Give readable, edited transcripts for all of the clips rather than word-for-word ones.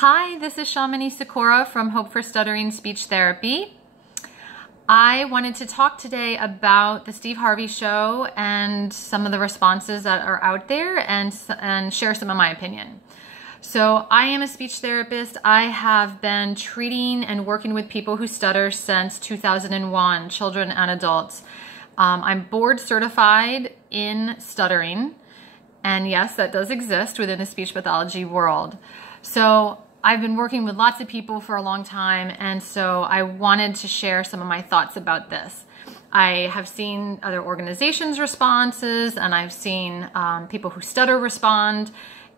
Hi, this is Shamini Sakura from Hope for Stuttering Speech Therapy. I wanted to talk today about the Steve Harvey show and some of the responses that are out there and share some of my opinion. So I am a speech therapist. I have been treating and working with people who stutter since 2001, children and adults. I'm board certified in stuttering, and yes, that does exist within the speech pathology world. So I've been working with lots of people for a long time, and so I wanted to share some of my thoughts about this. I have seen other organizations' responses, and I've seen people who stutter respond,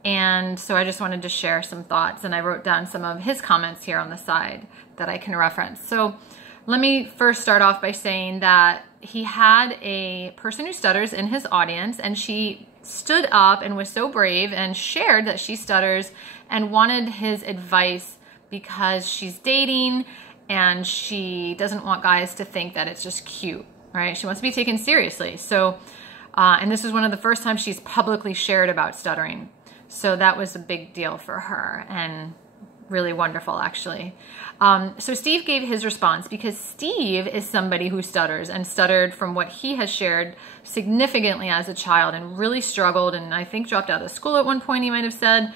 and so I just wanted to share some thoughts, and I wrote down some of his comments here on the side that I can reference. So let me first start off by saying that he had a person who stutters in his audience, and she stood up and was so brave and shared that she stutters and wanted his advice because she's dating and she doesn't want guys to think that it's just cute, right? She wants to be taken seriously. So, and this is one of the first times she's publicly shared about stuttering. So that was a big deal for her and really wonderful, actually. So Steve gave his response because Steve is somebody who stutters and stuttered, from what he has shared, significantly as a child and really struggled, and I think dropped out of school at one point, he might have said.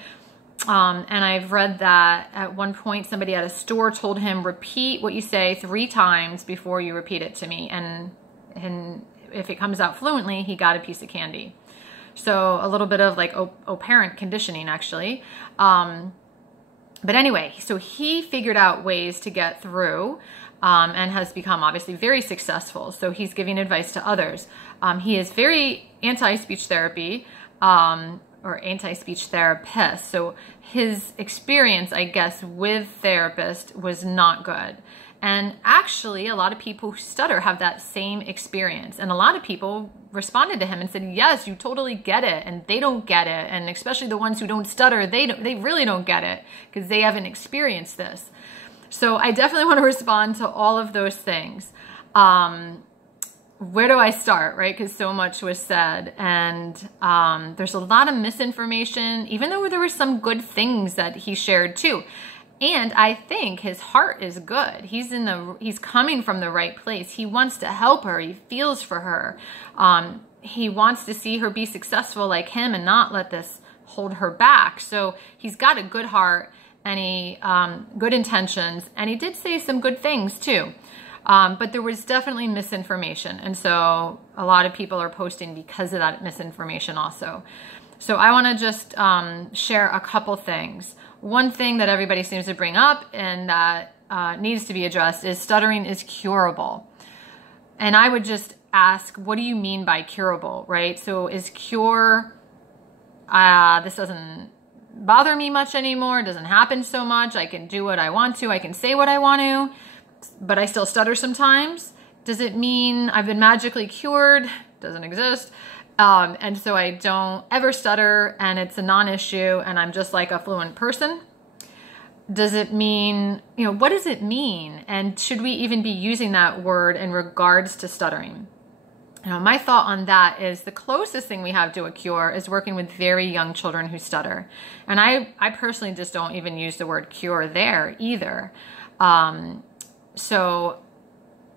And I've read that at one point somebody at a store told him, repeat what you say 3 times before you repeat it to me, and if it comes out fluently, he got a piece of candy. So a little bit of like parent conditioning, actually. But anyway, so he figured out ways to get through and has become obviously very successful. So he's giving advice to others. He is very anti-speech therapy or anti-speech therapist. So his experience, I guess, with therapists was not good. And actually, a lot of people who stutter have that same experience. And a lot of people responded to him and said, yes, you totally get it. And they don't get it. And especially the ones who don't stutter, they really don't get it because they haven't experienced this. So I definitely want to respond to all of those things. Where do I start, right? Because so much was said. And there's a lot of misinformation, even though there were some good things that he shared too. And I think his heart is good. He's coming from the right place. He wants to help her. He feels for her. He wants to see her be successful like him and not let this hold her back. So he's got a good heart and good intentions. And he did say some good things too. But there was definitely misinformation. And so a lot of people are posting because of that misinformation also. So I want to just share a couple things. One thing that everybody seems to bring up and that needs to be addressed is stuttering is curable. And I would just ask, what do you mean by curable, right? So is cure, this doesn't bother me much anymore, it doesn't happen so much, I can do what I want to, I can say what I want to, but I still stutter sometimes? Does it mean I've been magically cured? Doesn't exist. And so I don't ever stutter and it's a non-issue and I'm just like a fluent person? Does it mean, what does it mean? And should we even be using that word in regards to stuttering? My thought on that is the closest thing we have to a cure is working with very young children who stutter. And I personally just don't even use the word cure there either. So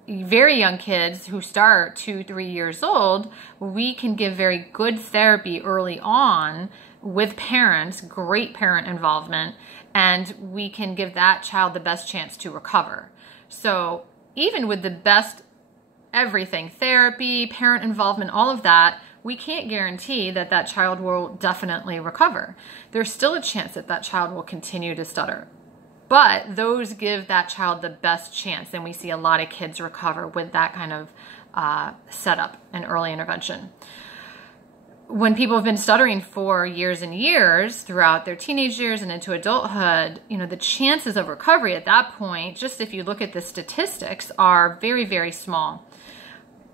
very young kids who start 2-3 years old, we can give very good therapy early on with parents, great parent involvement, and we can give that child the best chance to recover. So even with the best everything, therapy, parent involvement, all of that, we can't guarantee that that child will definitely recover. There's still a chance that that child will continue to stutter. But those give that child the best chance, and we see a lot of kids recover with that kind of setup and early intervention. When people have been stuttering for years and years throughout their teenage years and into adulthood, the chances of recovery at that point, just if you look at the statistics, are very, very small.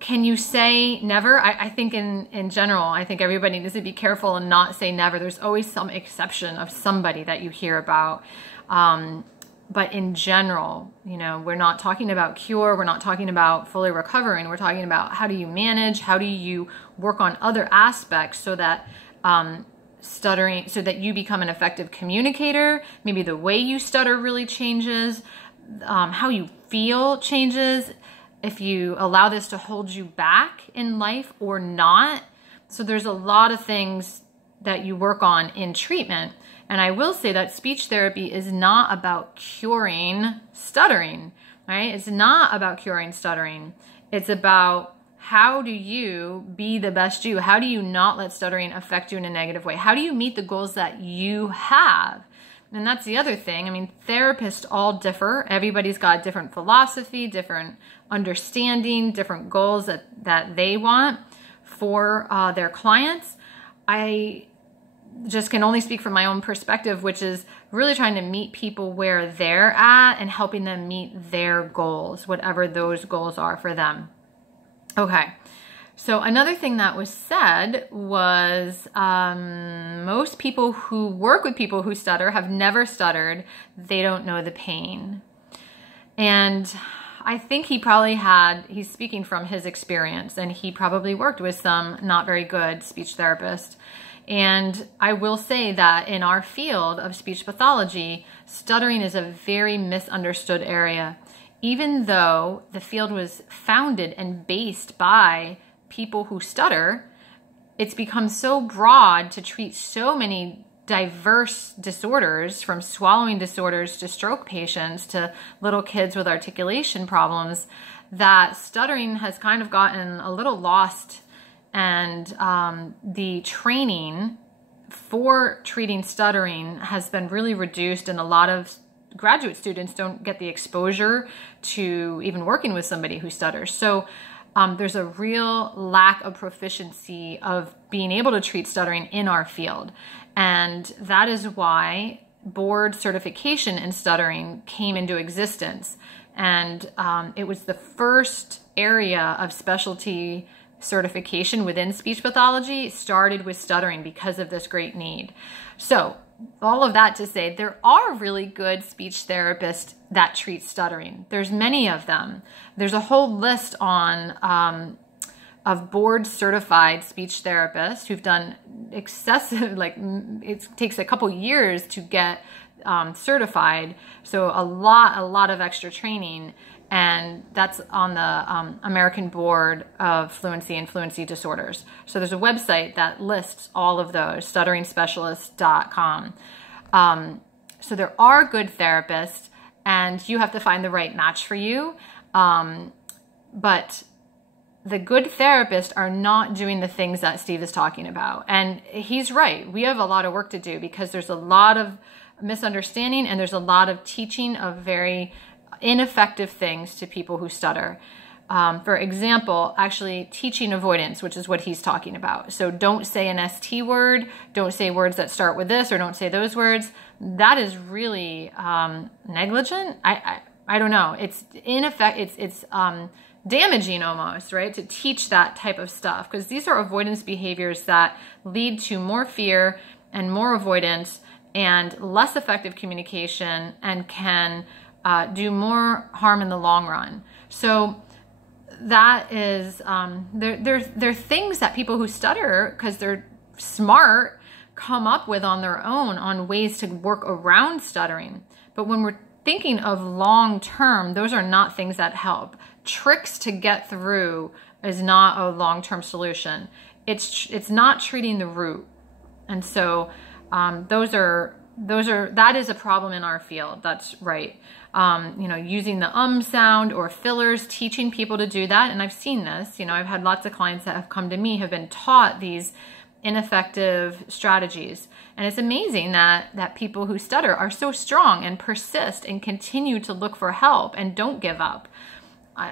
Can you say never? I think in general, I think everybody needs to be careful and not say never. There's always some exception of somebody that you hear about. But in general, we're not talking about cure. We're not talking about fully recovering. We're talking about how do you manage? How do you work on other aspects so that stuttering, so that you become an effective communicator. Maybe the way you stutter really changes, how you feel changes, if you allow this to hold you back in life or not. So there's a lot of things that you work on in treatment. And I will say that speech therapy is not about curing stuttering, right? It's not about curing stuttering. It's about how do you be the best you? How do you not let stuttering affect you in a negative way? How do you meet the goals that you have? And that's the other thing. I mean, therapists all differ. Everybody's got different philosophy, different understanding, different goals that they want for their clients. I just can only speak from my own perspective, which is really trying to meet people where they're at and helping them meet their goals, whatever those goals are for them. Okay, so another thing that was said was most people who work with people who stutter have never stuttered. They don't know the pain. And I think he probably he's speaking from his experience, and he probably worked with some not very good speech therapists. And I will say that in our field of speech pathology, stuttering is a very misunderstood area. Even though the field was founded and based by people who stutter, it's become so broad to treat so many diverse disorders, from swallowing disorders to stroke patients to little kids with articulation problems, that stuttering has kind of gotten a little lost. And the training for treating stuttering has been really reduced, and a lot of graduate students don't get the exposure to even working with somebody who stutters. So there's a real lack of proficiency of being able to treat stuttering in our field. And that is why board certification in stuttering came into existence. And it was the first area of specialty certification within speech pathology started with stuttering because of this great need. So all of that to say, there are really good speech therapists that treat stuttering. There's many of them. There's a whole list on of board certified speech therapists who've done excessive, like it takes a couple years to get certified. So a lot of extra training. And that's on the American Board of Fluency and Fluency Disorders. So there's a website that lists all of those, stutteringspecialist.com. So there are good therapists, and you have to find the right match for you. But the good therapists are not doing the things that Steve is talking about. And he's right. We have a lot of work to do because there's a lot of misunderstanding, and there's a lot of teaching of very ineffective things to people who stutter. For example, actually teaching avoidance, which is what he's talking about. So don't say an ST word, don't say words that start with this, or don't say those words. That is really negligent. I don't know. It's it's damaging almost, right? To teach that type of stuff, because these are avoidance behaviors that lead to more fear and more avoidance and less effective communication, and can do more harm in the long run. So that is, there are things that people who stutter, because they're smart, come up with on their own on ways to work around stuttering. But when we're thinking of long term, those are not things that help. Tricks to get through is not a long-term solution. It's not treating the root. And so that is a problem in our field. That's right. Using the sound or fillers, teaching people to do that. And I've seen this, I've had lots of clients that have come to me, have been taught these ineffective strategies. And it's amazing that people who stutter are so strong and persist and continue to look for help and don't give up.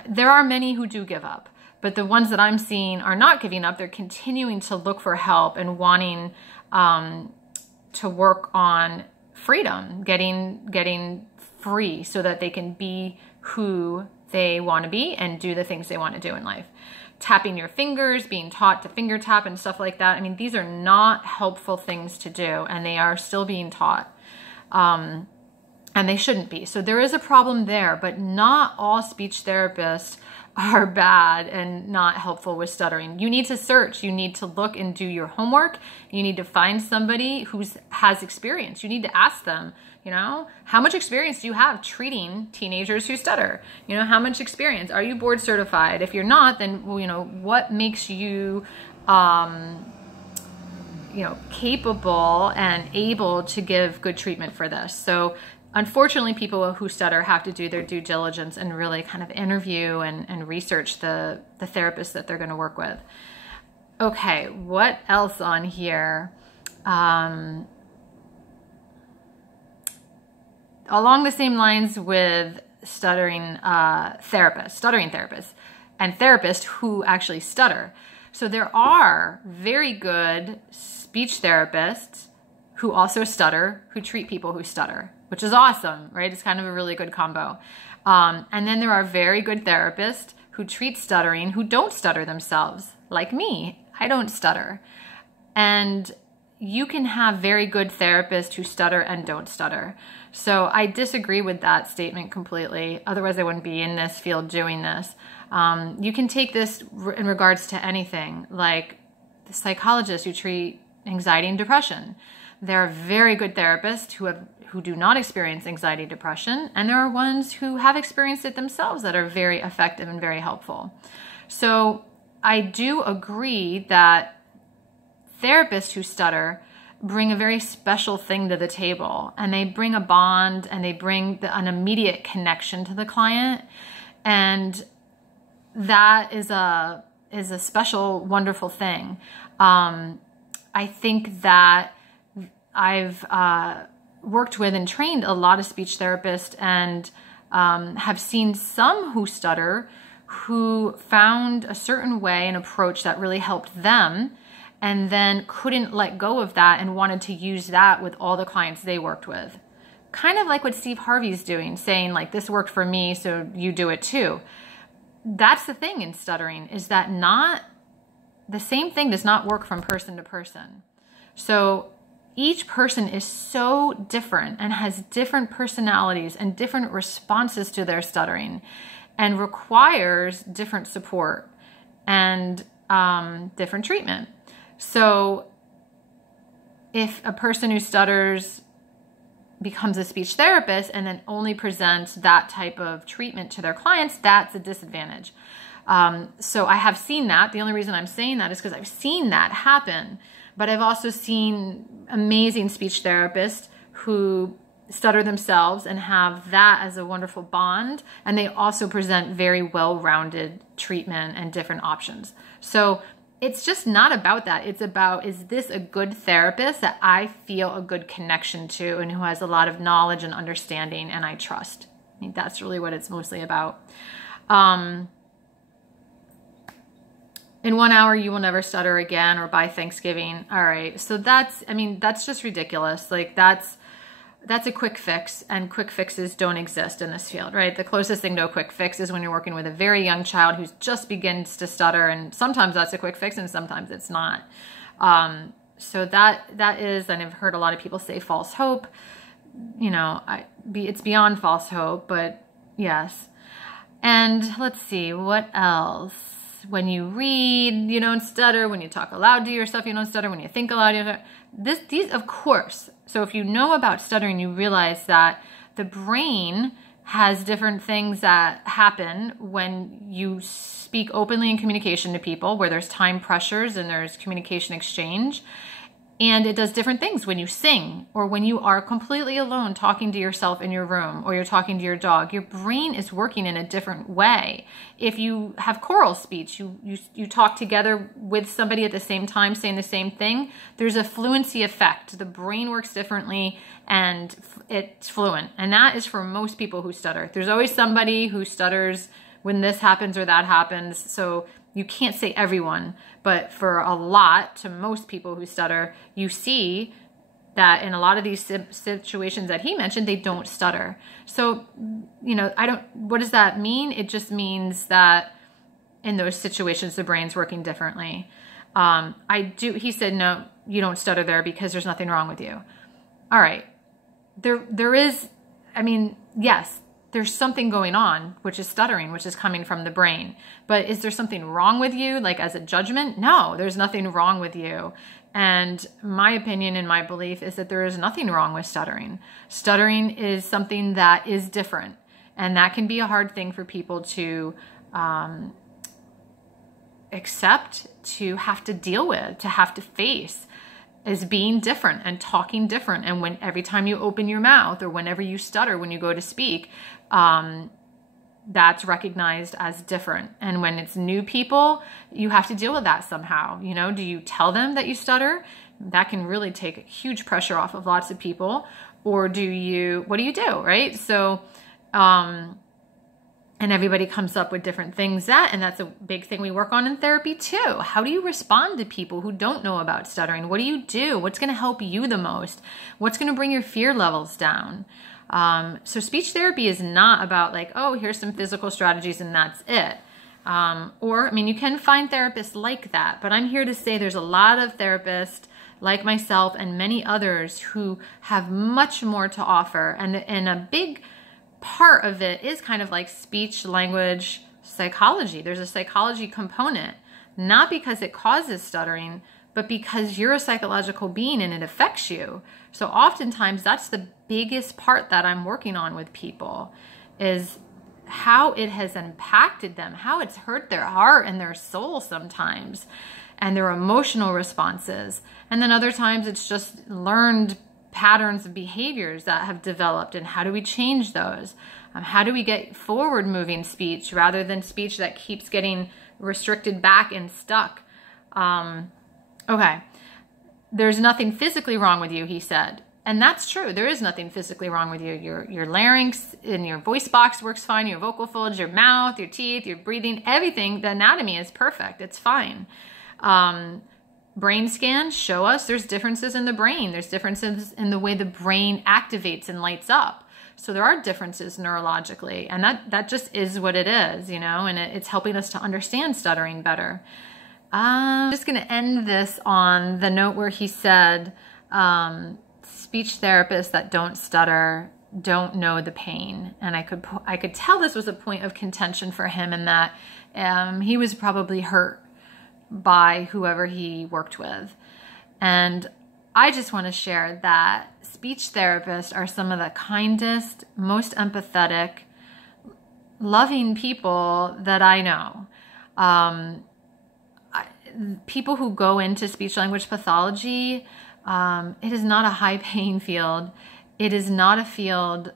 There are many who do give up, but the ones that I'm seeing are not giving up. They're continuing to look for help and wanting to work on freedom, getting free so that they can be who they want to be and do the things they want to do in life. Tapping your fingers, being taught to finger tap and stuff like that. I mean, these are not helpful things to do, and they are still being taught. and they shouldn't be. So there is a problem there, but not all speech therapists are bad and not helpful with stuttering. You need to search, you need to look and do your homework. You need to find somebody who has experience. You need to ask them, you know, how much experience do you have treating teenagers who stutter? You know, how much experience? Are you board certified? If you're not, then, well, you know, what makes you, capable and able to give good treatment for this? So unfortunately, people who stutter have to do their due diligence and really kind of interview and research the therapist that they're going to work with. Okay, what else on here? Along the same lines with stuttering therapists and therapists who actually stutter. So there are very good speech therapists who also stutter, who treat people who stutter, which is awesome, right? It's kind of a really good combo. And then there are very good therapists who treat stuttering, who don't stutter themselves, like me. I don't stutter. And you can have very good therapists who stutter and don't stutter. So I disagree with that statement completely. Otherwise, I wouldn't be in this field doing this. You can take this in regards to anything, like the psychologists who treat anxiety and depression. There are very good therapists who do not experience anxiety and depression, and there are ones who have experienced it themselves that are very effective and very helpful. So I do agree that therapists who stutter bring a very special thing to the table, and they bring a bond, and they bring an immediate connection to the client, and that is a special, wonderful thing. I think that I've worked with and trained a lot of speech therapists, and have seen some who stutter who found a certain way and approach that really helped them, and then couldn't let go of that and wanted to use that with all the clients they worked with. Kind of like what Steve Harvey's doing, saying like, this worked for me, so you do it too. That's the thing in stuttering, is that the same thing does not work from person to person. So each person is so different and has different personalities and different responses to their stuttering, and requires different support and different treatment. So if a person who stutters becomes a speech therapist and then only presents that type of treatment to their clients, that's a disadvantage. So I have seen that. The only reason I'm saying that is because I've seen that happen. But I've also seen amazing speech therapists who stutter themselves and have that as a wonderful bond. And they also present very well-rounded treatment and different options. So it's just not about that. It's about, is this a good therapist that I feel a good connection to and who has a lot of knowledge and understanding and I trust? I think that's really what it's mostly about. In 1 hour, you will never stutter again, or by Thanksgiving. All right. So that's just ridiculous. Like that's a quick fix, and quick fixes don't exist in this field, right? The closest thing to a quick fix is when you're working with a very young child who just begins to stutter, and sometimes that's a quick fix and sometimes it's not. So that is, and I've heard a lot of people say false hope. You know, it's beyond false hope, but yes. And let's see, what else? When you read, you don't stutter. When you talk aloud to yourself, you don't stutter. When you think aloud, you don't stutter. These, of course. So if you know about stuttering, you realize that the brain has different things that happen when you speak openly in communication to people, where there's time pressures and there's communication exchange. And it does different things when you sing, or when you are completely alone talking to yourself in your room, or you're talking to your dog. Your brain is working in a different way. If you have choral speech, you talk together with somebody at the same time saying the same thing, there's a fluency effect. The brain works differently and it's fluent. And that is for most people who stutter. There's always somebody who stutters when this happens or that happens. So you can't say everyone, but for a lot, to most people who stutter, you see that in a lot of these situations that he mentioned, they don't stutter. So, you know, what does that mean? It just means that in those situations, the brain's working differently. He said, no, you don't stutter there because there's nothing wrong with you. All right. There is I mean, yes, there's something going on, which is stuttering, which is coming from the brain. But is there something wrong with you, like as a judgment? No, there's nothing wrong with you. And my opinion and my belief is that there is nothing wrong with stuttering. Stuttering is something that is different. And that can be a hard thing for people to accept, to have to deal with, to have to face, as being different and talking different. And when every time you open your mouth or whenever you stutter, when you go to speak, that's recognized as different. And when it's new people, you have to deal with that somehow. You know, do you tell them that you stutter? That can really take huge pressure off of lots of people. Or what do you do, right? So, and everybody comes up with different things and that's a big thing we work on in therapy too. How do you respond to people who don't know about stuttering? What do you do? What's going to help you the most? What's going to bring your fear levels down? So speech therapy is not about like, oh, here's some physical strategies and that's it. Or, I mean, you can find therapists like that, but I'm here to say there's a lot of therapists like myself and many others who have much more to offer. And a big part of it is kind of like speech language psychology. There's a psychology component, not because it causes stuttering, but because you're a psychological being and it affects you. So oftentimes that's the biggest part that I'm working on with people, is how it has impacted them, how it's hurt their heart and their soul sometimes, and their emotional responses. And then other times it's just learned patterns of behaviors that have developed, and how do we change those? How do we get forward moving speech rather than speech that keeps getting restricted back and stuck? Okay, there's nothing physically wrong with you, he said. And that's true. There is nothing physically wrong with you. Your larynx and your voice box works fine, your vocal folds, your mouth, your teeth, your breathing, everything, the anatomy is perfect. It's fine. Brain scans show us there's differences in the brain. There's differences in the way the brain activates and lights up. So there are differences neurologically, and that just is what it is, you know, and it's helping us to understand stuttering better. I'm just going to end this on the note where he said, speech therapists that don't stutter don't know the pain. And I could tell this was a point of contention for him, and that he was probably hurt by whoever he worked with. And I just want to share that speech therapists are some of the kindest, most empathetic, loving people that I know. People who go into speech language pathology, it is not a high paying field. It is not a field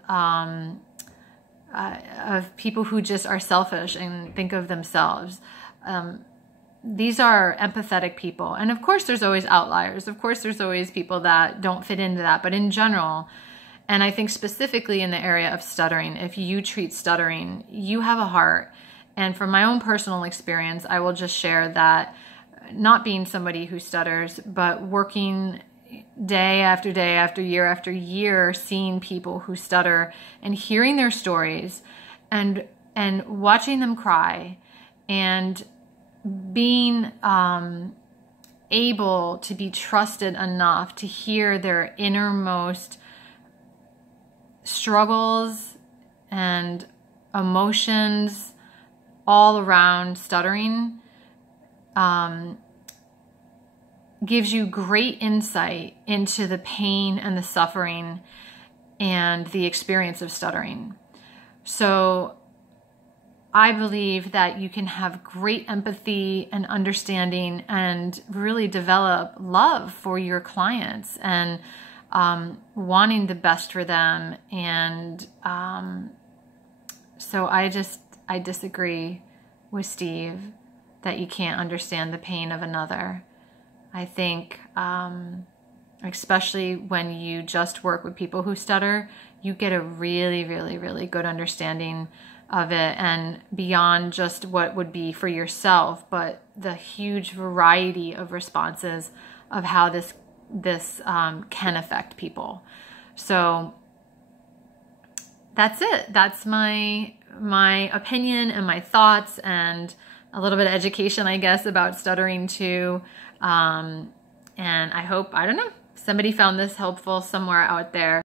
of people who just are selfish and think of themselves. These are empathetic people. And of course, there's always outliers. Of course, there's always people that don't fit into that. But in general, and I think specifically in the area of stuttering, if you treat stuttering, you have a heart. And from my own personal experience, I will just share that, not being somebody who stutters, but working day after day after year, seeing people who stutter and hearing their stories and watching them cry, and being able to be trusted enough to hear their innermost struggles and emotions all around stuttering gives you great insight into the pain and the suffering and the experience of stuttering. So I believe that you can have great empathy and understanding and really develop love for your clients and wanting the best for them. And so I disagree with Steve that you can't understand the pain of another. I think, especially when you just work with people who stutter, you get a really, really, really good understanding of it, and beyond just what would be for yourself, but the huge variety of responses of how this can affect people. So that's it. That's my opinion and my thoughts, and a little bit of education, I guess, about stuttering too. And I hope, I don't know, somebody found this helpful somewhere out there.